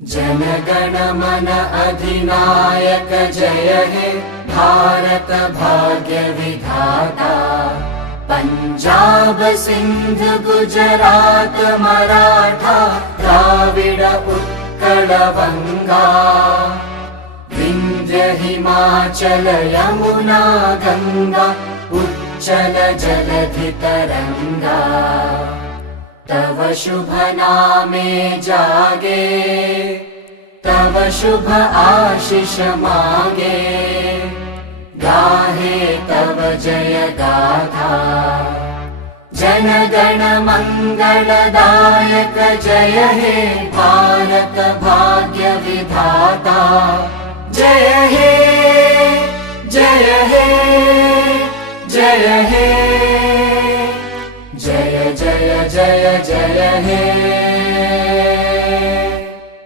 जनगण मन अधिनायक जय हे भारत भाग्य विधाता। पंजाब सिंध गुजरात मराठा द्राविड उत्कल बंगा। विंध्य हिमाचल यमुना गंगा उच्चल जलधि तरंगा। तव शुभ नामे जागे तव शुभ आशीष मागे। गाहे तव जय गाथा जनगण मंगलदायक जय हे भारत भाग्य विधाता। जय हे जय हे जय हे जय जय जय जय हे।